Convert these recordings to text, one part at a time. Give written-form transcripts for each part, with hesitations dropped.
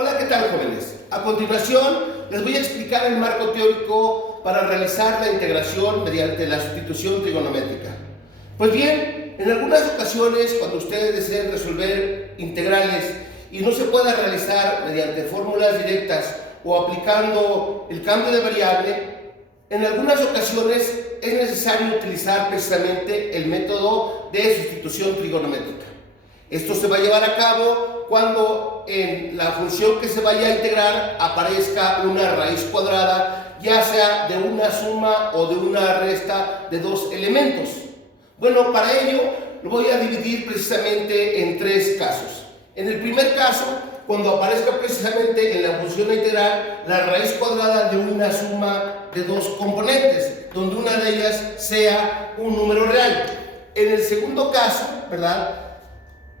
Hola, ¿qué tal, jóvenes? A continuación, les voy a explicar el marco teórico para realizar la integración mediante la sustitución trigonométrica. Pues bien, en algunas ocasiones, cuando ustedes deseen resolver integrales y no se pueda realizar mediante fórmulas directas o aplicando el cambio de variable, en algunas ocasiones es necesario utilizar precisamente el método de sustitución trigonométrica. Esto se va a llevar a cabo cuando en la función que se vaya a integrar aparezca una raíz cuadrada, ya sea de una suma o de una resta de dos elementos. Bueno, para ello lo voy a dividir precisamente en tres casos. En el primer caso, cuando aparezca precisamente en la función a integrar la raíz cuadrada de una suma de dos componentes, donde una de ellas sea un número real. En el segundo caso, ¿verdad?,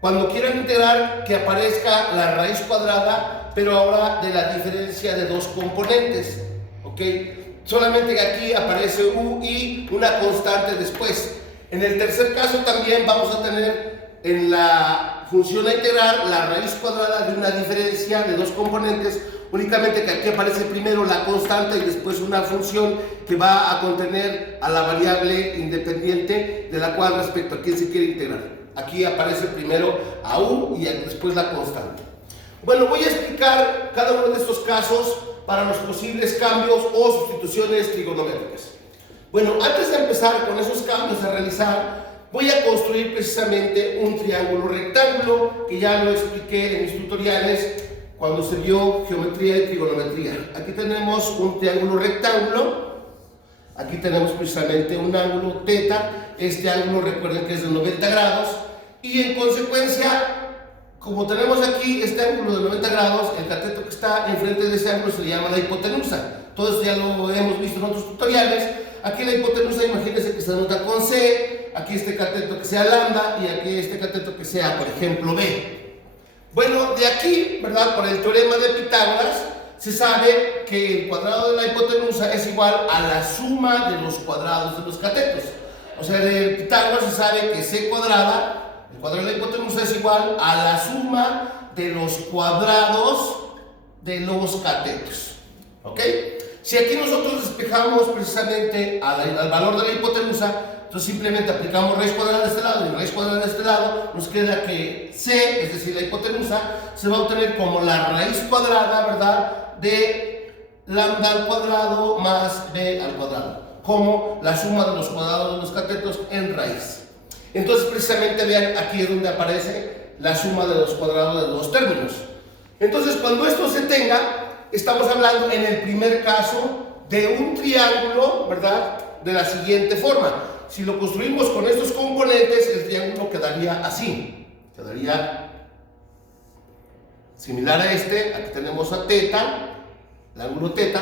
cuando quieran integrar, que aparezca la raíz cuadrada, pero ahora de la diferencia de dos componentes, ¿ok? Solamente que aquí aparece u y una constante después. En el tercer caso también vamos a tener en la función a integrar la raíz cuadrada de una diferencia de dos componentes, únicamente que aquí aparece primero la constante y después una función que va a contener a la variable independiente de la cual respecto a quién se quiere integrar. Aquí aparece primero a u y después la constante. Bueno, voy a explicar cada uno de estos casos para los posibles cambios o sustituciones trigonométricas. Bueno, antes de empezar con esos cambios a realizar, voy a construir precisamente un triángulo rectángulo, que ya lo expliqué en mis tutoriales cuando se vio geometría y trigonometría. Aquí tenemos un triángulo rectángulo. Aquí tenemos precisamente un ángulo θ. Este ángulo, recuerden que es de 90 grados. Y en consecuencia, como tenemos aquí este ángulo de 90 grados, el cateto que está enfrente de ese ángulo se le llama la hipotenusa. Todo esto ya lo hemos visto en otros tutoriales. Aquí la hipotenusa, imagínense que se denota con C. Aquí este cateto que sea lambda y aquí este cateto que sea, por ejemplo, B. Bueno, de aquí, ¿verdad?, por el teorema de Pitágoras, se sabe que el cuadrado de la hipotenusa es igual a la suma de los cuadrados de los catetos. O sea, de Pitágoras se sabe que C cuadrada, el cuadrado de la hipotenusa, es igual a la suma de los cuadrados de los catetos. ¿Ok? Si aquí nosotros despejamos precisamente al valor de la hipotenusa, entonces simplemente aplicamos raíz cuadrada de este lado y raíz cuadrada de este lado, nos queda que C, es decir, la hipotenusa, se va a obtener como la raíz cuadrada, ¿verdad?, de lambda al cuadrado más b al cuadrado, como la suma de los cuadrados de los catetos en raíz. Entonces, precisamente vean, aquí es donde aparece la suma de los cuadrados de los términos. Entonces, cuando esto se tenga, estamos hablando en el primer caso de un triángulo, ¿verdad?, de la siguiente forma. Si lo construimos con estos componentes, el triángulo quedaría así. Quedaría similar a este. Aquí tenemos a θ, el ángulo θ.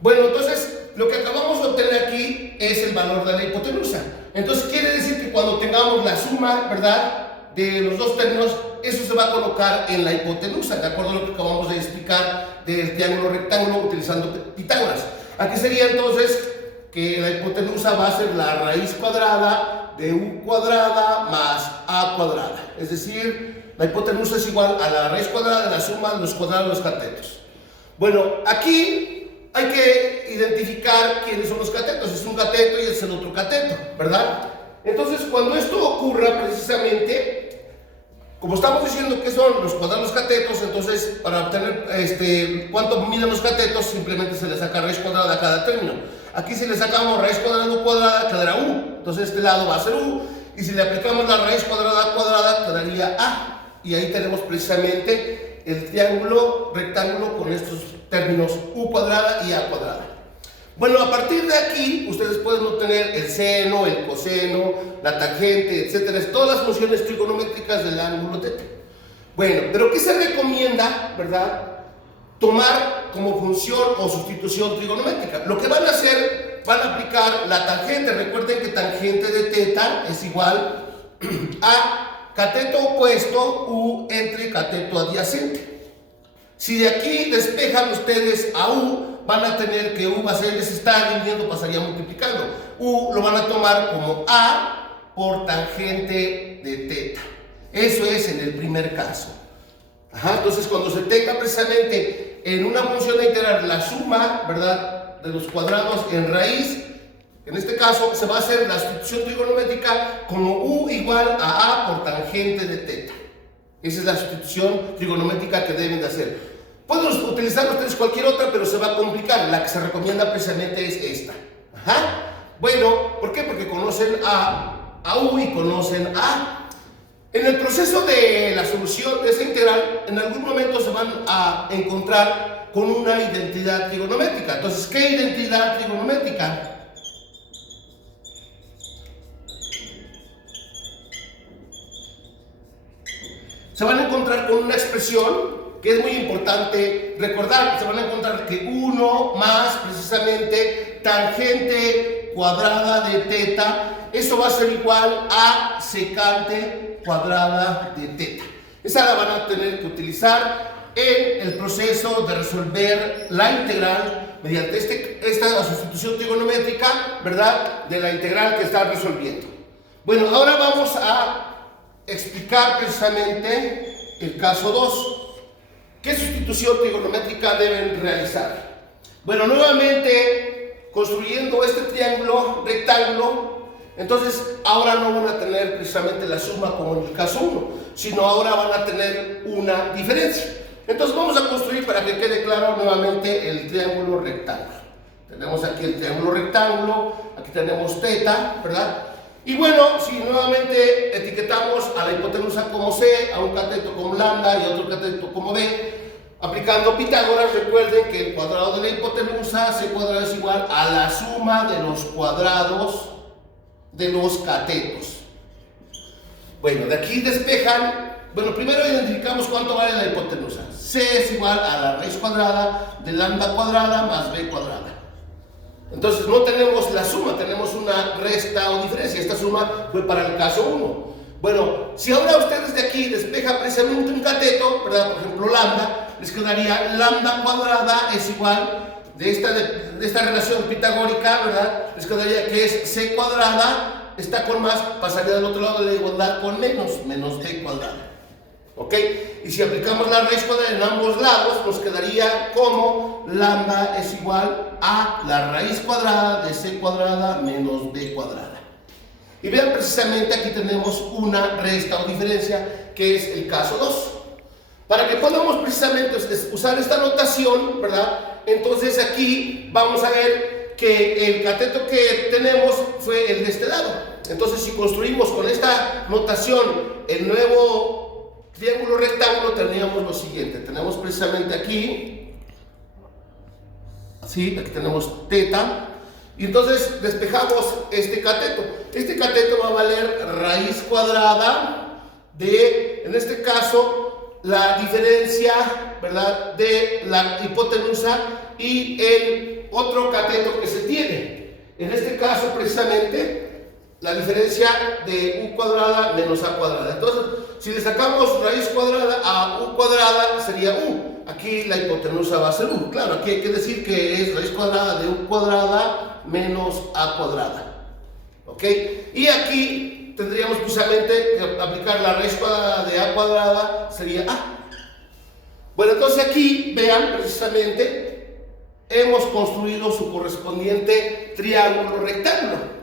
Bueno, entonces, lo que acabamos de obtener aquí es el valor de la hipotenusa. Entonces, quiere decir que cuando tengamos la suma, ¿verdad?, de los dos términos, eso se va a colocar en la hipotenusa, de acuerdo a lo que acabamos de explicar del triángulo rectángulo utilizando Pitágoras. Aquí sería entonces que la hipotenusa va a ser la raíz cuadrada de u cuadrada más a cuadrada. Es decir, la hipotenusa es igual a la raíz cuadrada de la suma de los cuadrados de los catetos. Bueno, aquí hay que identificar quiénes son los catetos. Es un cateto y es el otro cateto, ¿verdad? Entonces, cuando esto ocurra precisamente, como estamos diciendo que son los cuadrados de los catetos, entonces para obtener cuánto miden los catetos, simplemente se le saca raíz cuadrada a cada término. Aquí si le sacamos raíz cuadrada a cuadrada, quedará u. Entonces este lado va a ser u. Y si le aplicamos la raíz cuadrada a cuadrada, quedaría a. Y ahí tenemos precisamente el triángulo rectángulo con estos términos u cuadrada y a cuadrada. Bueno, a partir de aquí, ustedes pueden obtener el seno, el coseno, la tangente, etcétera. Todas las funciones trigonométricas del ángulo θ. Bueno, pero ¿qué se recomienda, verdad?, tomar como función o sustitución trigonométrica. Lo que van a hacer, van a aplicar la tangente. Recuerden que tangente de θ es igual a cateto opuesto u entre cateto adyacente. Si de aquí despejan ustedes a u, van a tener que u va a ser, se está dividiendo, pasaría multiplicando. U lo van a tomar como a por tangente de θ. Eso es en el primer caso. Ajá, entonces cuando se tenga precisamente en una función a integrar la suma, ¿verdad?, de los cuadrados en raíz, en este caso se va a hacer la sustitución trigonométrica como u igual a por tangente de teta. Esa es la sustitución trigonométrica que deben de hacer. Pueden utilizar ustedes cualquier otra, pero se va a complicar. La que se recomienda precisamente es esta. Ajá. Bueno, ¿por qué? Porque conocen a u y conocen a. En el proceso de la solución de esa integral, en algún momento se van a encontrar con una identidad trigonométrica. Entonces, ¿qué identidad trigonométrica? Se van a encontrar con una expresión que es muy importante recordar. Se van a encontrar que 1 más precisamente tangente cuadrada de teta, eso va a ser igual a secante cuadrada de teta. Esa la van a tener que utilizar en el proceso de resolver la integral mediante esta sustitución trigonométrica, ¿verdad?, de la integral que está resolviendo. Bueno, ahora vamos a explicar precisamente el caso 2. ¿Qué sustitución trigonométrica deben realizar? Bueno, nuevamente construyendo este triángulo rectángulo, entonces ahora no van a tener precisamente la suma como en el caso 1, sino ahora van a tener una diferencia. Entonces vamos a construir, para que quede claro, nuevamente el triángulo rectángulo. Tenemos aquí el triángulo rectángulo, aquí tenemos teta, ¿verdad? Y bueno, si nuevamente etiquetamos a la hipotenusa como C, a un cateto como lambda y a otro cateto como B, aplicando Pitágoras, recuerden que el cuadrado de la hipotenusa, C cuadrado, es igual a la suma de los cuadrados de los catetos. Bueno, de aquí despejan. Bueno, primero identificamos cuánto vale la hipotenusa. C es igual a la raíz cuadrada de lambda cuadrada más B cuadrada. Entonces no tenemos la suma, tenemos una resta o diferencia. Esta suma fue para el caso 1. Bueno, si ahora ustedes de aquí despejan precisamente un cateto, ¿verdad?, por ejemplo lambda, les quedaría lambda cuadrada es igual, de esta relación pitagórica, ¿verdad?, les quedaría que es C cuadrada, está con más, pasaría del otro lado de la igualdad con menos B cuadrada. ¿Ok? Y si aplicamos la raíz cuadrada en ambos lados, nos quedaría como lambda es igual a la raíz cuadrada de C cuadrada menos B cuadrada. Y vean, precisamente aquí tenemos una resta o diferencia, que es el caso 2. Para que podamos precisamente usar esta notación, ¿verdad?, entonces aquí vamos a ver que el cateto que tenemos fue el de este lado. Entonces, si construimos con esta notación el nuevo triángulo rectángulo, tendríamos lo siguiente. Tenemos precisamente aquí, ¿sí?, aquí tenemos teta. Y entonces despejamos este cateto. Este cateto va a valer raíz cuadrada de, en este caso, la diferencia, ¿verdad?, de la hipotenusa y el otro cateto que se tiene. En este caso, precisamente, la diferencia de u cuadrada menos a cuadrada. Entonces, si le sacamos raíz cuadrada a u cuadrada, sería u. Aquí la hipotenusa va a ser u. Claro, aquí hay que decir que es raíz cuadrada de u cuadrada menos a cuadrada. ¿Ok? Y aquí tendríamos precisamente que aplicar la raíz cuadrada de a cuadrada, sería a. Bueno, entonces aquí, vean, precisamente, hemos construido su correspondiente triángulo rectángulo.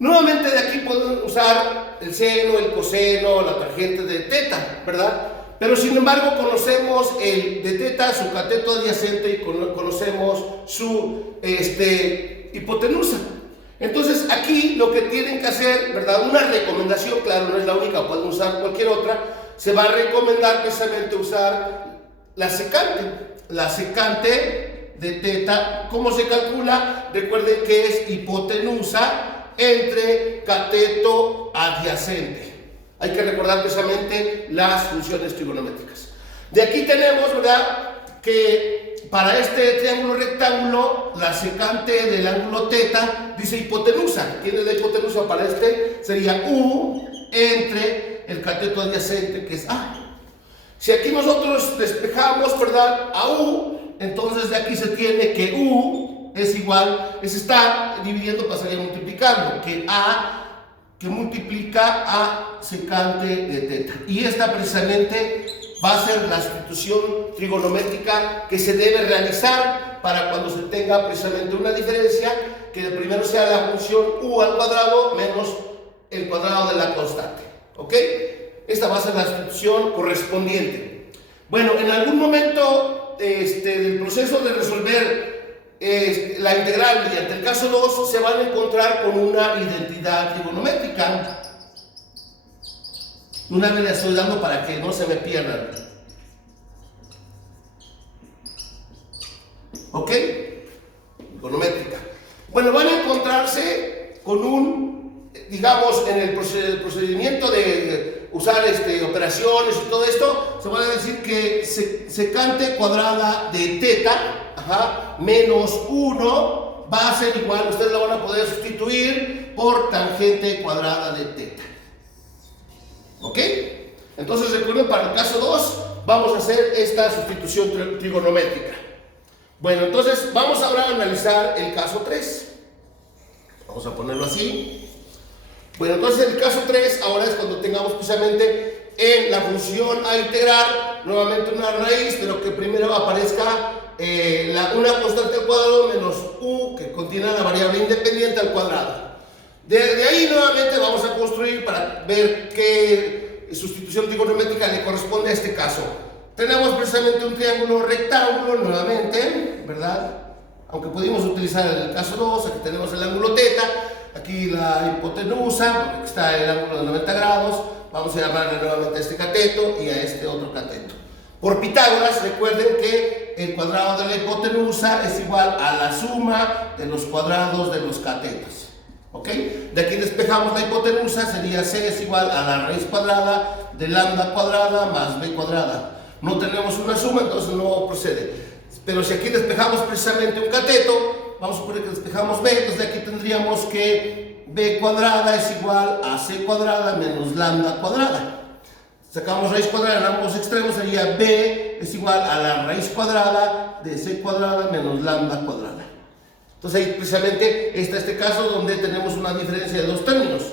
Nuevamente de aquí podemos usar el seno, el coseno, la tangente de teta, ¿verdad? Pero sin embargo conocemos el de teta, su cateto adyacente, y conocemos su hipotenusa. Entonces aquí lo que tienen que hacer, ¿verdad?, una recomendación, claro, no es la única, pueden usar cualquier otra, se va a recomendar precisamente usar la secante. La secante de teta, ¿cómo se calcula? Recuerden que es hipotenusa entre cateto adyacente. Hay que recordar precisamente las funciones trigonométricas. De aquí tenemos, ¿verdad?, que para este triángulo rectángulo, la secante del ángulo teta dice hipotenusa. ¿Quién es la hipotenusa para este? Sería u entre el cateto adyacente, que es a. Si aquí nosotros despejamos, ¿verdad?, a u, entonces de aquí se tiene que u es igual, se está dividiendo, pasaría multiplicando, que a que multiplica a secante de teta. Y esta precisamente va a ser la sustitución trigonométrica que se debe realizar para cuando se tenga precisamente una diferencia, que el primero sea la función u al cuadrado menos el cuadrado de la constante. ¿Ok? Esta va a ser la sustitución correspondiente. Bueno, en algún momento del proceso de resolver la integral mediante el caso 2 se van a encontrar con una identidad trigonométrica. Una vez le estoy dando para que no se me pierdan. ¿Ok? Trigonométrica. Bueno, van a encontrarse con un, digamos, en el procedimiento de usar operaciones y todo esto, se van a decir que secante cuadrada de teta, menos 1 va a ser igual, ustedes lo van a poder sustituir por tangente cuadrada de teta. ¿Ok? Entonces recuerden, para el caso 2 vamos a hacer esta sustitución trigonométrica. Bueno, entonces vamos ahora a analizar el caso 3. Vamos a ponerlo así. Bueno, entonces el caso 3 ahora es cuando tengamos precisamente en la función a integrar nuevamente una raíz, pero que primero aparezca una constante al cuadrado menos u, que contiene la variable independiente al cuadrado. De ahí nuevamente vamos a construir para ver qué sustitución trigonométrica le corresponde a este caso. Tenemos precisamente un triángulo rectángulo nuevamente, ¿verdad? Aunque pudimos utilizar en el caso 2, aquí tenemos el ángulo teta, aquí la hipotenusa, porque está el ángulo de 90 grados, vamos a llamarle nuevamente a este cateto y a este otro cateto. Por Pitágoras, recuerden que el cuadrado de la hipotenusa es igual a la suma de los cuadrados de los catetos. ¿Ok? De aquí despejamos la hipotenusa, sería C es igual a la raíz cuadrada de lambda cuadrada más b cuadrada. No tenemos una suma, entonces no procede. Pero si aquí despejamos precisamente un cateto, vamos a suponer que despejamos b, entonces de aquí tendríamos que b cuadrada es igual a c cuadrada menos lambda cuadrada. Sacamos raíz cuadrada en ambos extremos, sería b es igual a la raíz cuadrada de c cuadrada menos lambda cuadrada. Entonces ahí precisamente está este caso donde tenemos una diferencia de dos términos.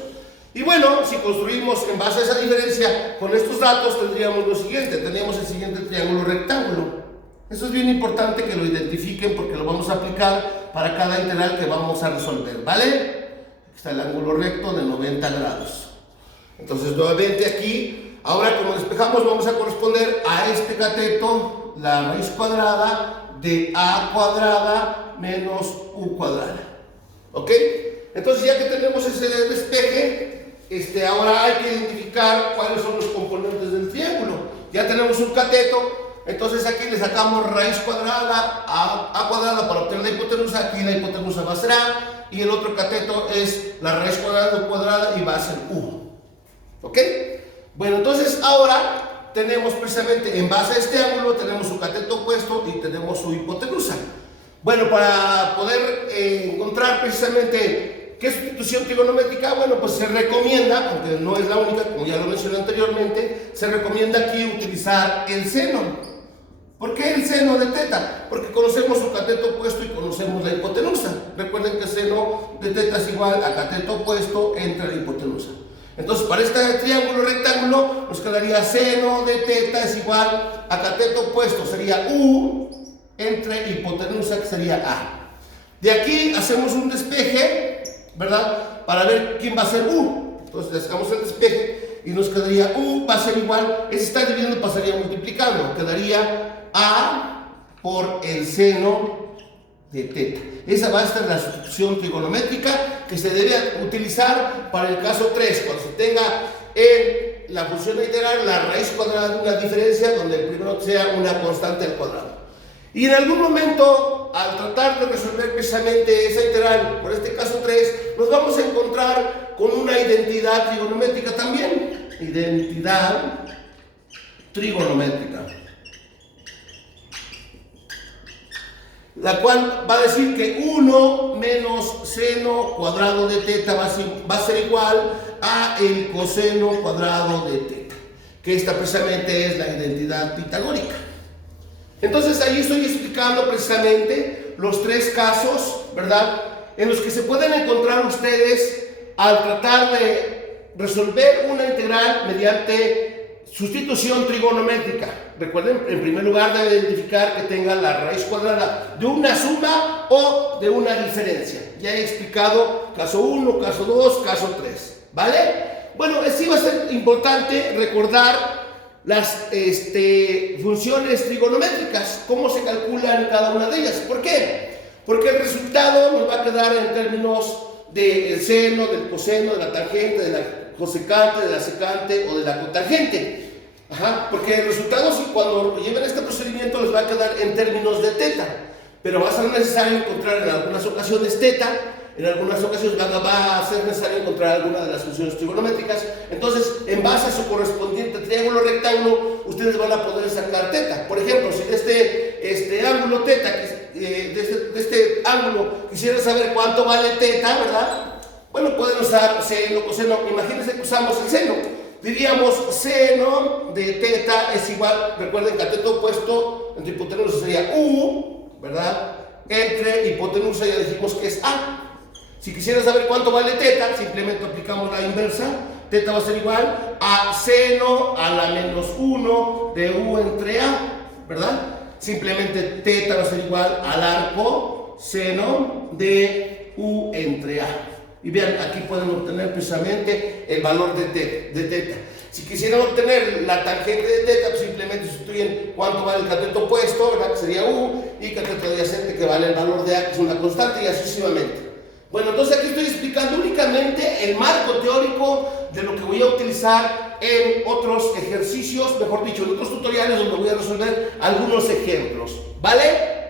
Y bueno, si construimos en base a esa diferencia con estos datos, tendríamos lo siguiente, tendríamos el siguiente triángulo rectángulo. Eso es bien importante que lo identifiquen porque lo vamos a aplicar para cada integral que vamos a resolver, ¿vale? Aquí está el ángulo recto de 90 grados. Entonces nuevamente aquí, ahora como despejamos, vamos a corresponder a este cateto, la raíz cuadrada de a cuadrada menos u cuadrada. ¿Ok? Entonces ya que tenemos ese despeje, ahora hay que identificar cuáles son los componentes del triángulo. Ya tenemos un cateto, entonces aquí le sacamos raíz cuadrada a cuadrada para obtener la hipotenusa. Aquí la hipotenusa va a ser a, y el otro cateto es la raíz cuadrada de cuadrada y va a ser u. ¿Ok? Bueno, entonces ahora tenemos precisamente en base a este ángulo, tenemos su cateto opuesto y tenemos su hipotenusa. Bueno, para poder encontrar precisamente ¿qué sustitución trigonométrica? Bueno, pues se recomienda, aunque no es la única, como ya lo mencioné anteriormente, se recomienda aquí utilizar el seno. ¿Por qué el seno de teta? Porque conocemos su cateto opuesto y conocemos la hipotenusa. Recuerden que el seno de teta es igual a cateto opuesto entre la hipotenusa. Entonces, para este triángulo rectángulo, nos quedaría seno de teta es igual a cateto opuesto, sería u entre hipotenusa, que sería a. De aquí hacemos un despeje, ¿verdad? Para ver quién va a ser u. Entonces le sacamos el despeje y nos quedaría u va a ser igual, ese está dividiendo, pasaría multiplicando, quedaría a por el seno de teta. Esa va a estar la sustitución trigonométrica que se debe utilizar para el caso 3, cuando se tenga en la función a integrar la raíz cuadrada de una diferencia donde el primero sea una constante al cuadrado. Y en algún momento, al tratar de resolver precisamente esa integral, por este caso 3, nos vamos a encontrar con una identidad trigonométrica también. Identidad trigonométrica. La cual va a decir que 1 menos seno cuadrado de teta va a ser igual a el coseno cuadrado de teta. Que esta precisamente es la identidad pitagórica. Entonces ahí estoy explicando precisamente los tres casos, ¿verdad?, en los que se pueden encontrar ustedes al tratar de resolver una integral mediante sustitución trigonométrica. Recuerden, en primer lugar debe identificar que tenga la raíz cuadrada de una suma o de una diferencia. Ya he explicado caso 1, caso 2, caso 3, ¿vale? Bueno, sí va a ser importante recordar las funciones trigonométricas, cómo se calculan cada una de ellas. ¿Por qué? Porque el resultado nos va a quedar en términos del seno, del coseno, de la tangente, de la cosecante, de la secante o de la cotangente. Porque el resultado, cuando lleven este procedimiento, les va a quedar en términos de teta, pero va a ser necesario encontrar en algunas ocasiones teta, en algunas ocasiones va a ser necesario encontrar alguna de las funciones trigonométricas. Entonces, en base a su correspondiente triángulo rectángulo, ustedes van a poder sacar teta. Por ejemplo, si de este ángulo teta, de este ángulo quisiera saber cuánto vale teta, ¿verdad? Bueno, pueden usar seno, coseno. Imagínense que usamos el seno. Diríamos seno de teta es igual, recuerden, cateto opuesto entre hipotenusa sería U, ¿verdad? Entre hipotenusa ya dijimos que es A. Si quisiera saber cuánto vale teta, simplemente aplicamos la inversa. Teta va a ser igual a seno a la menos 1 de U entre A, ¿verdad? Simplemente teta va a ser igual al arco seno de U entre A. Y vean, aquí pueden obtener precisamente el valor de teta. Si quisieran obtener la tangente de teta, pues simplemente sustituyen cuánto vale el cateto opuesto, ¿verdad? Que sería U, y cateto adyacente, que vale el valor de A, que es una constante, y así sucesivamente. Bueno, entonces aquí estoy explicando únicamente el marco teórico de lo que voy a utilizar en otros ejercicios, mejor dicho, en otros tutoriales donde voy a resolver algunos ejemplos, ¿vale?